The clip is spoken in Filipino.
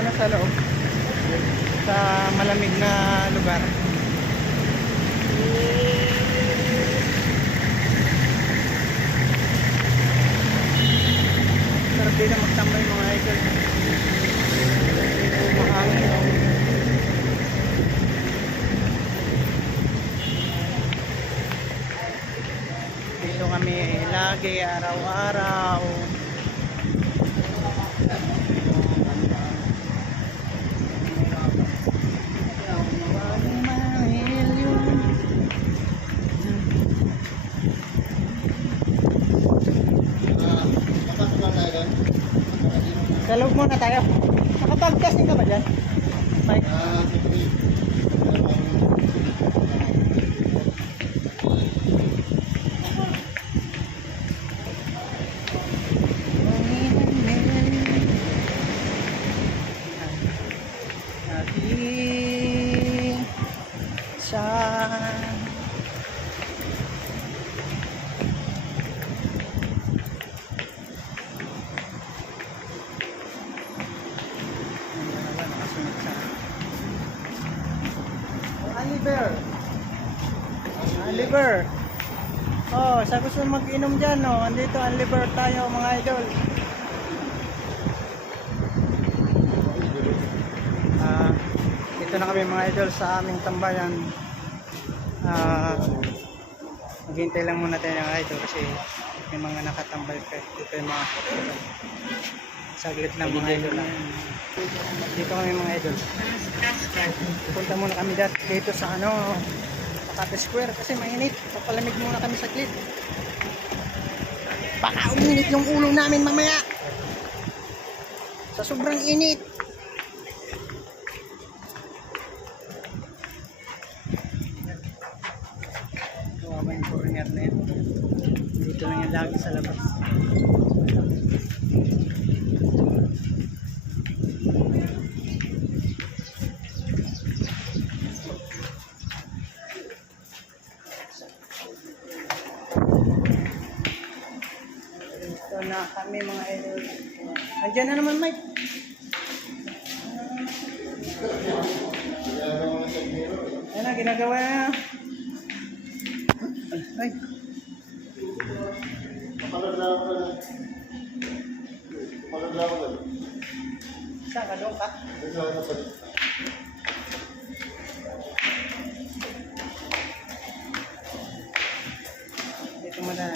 ano sa loob. Sa malamig na lugar. Sarap din na magtambay mga idol. Mahangin. Dito kami lagi araw-araw. Sa loob muna tayo. Nakapag-testing ka ba dyan? Mike? Liver. Oh, sa gusto mag-inom dyan, no? Andito ang liver tayo, mga idol. Dito na kami mga idol sa aming tambayan. Maghintay lang muna tayo mga idol kasi may mga nakatambay pa. Dito yung mga saglit lang mga idol. Dito kami mga idol. Punta muna kami dito sa ano, Makati Square kasi mainit. Papalamig muna kami saglit. Baka uminit yung ulo namin mamaya. Sa sobrang init. Kawawa yung foreigner na yan. Dito lang yan lagi sa labas. Na kami mga idol. Andiyan na naman Mike. Ayan na, ginagawa na. Ay. Saan ka doon ka? Dito mo na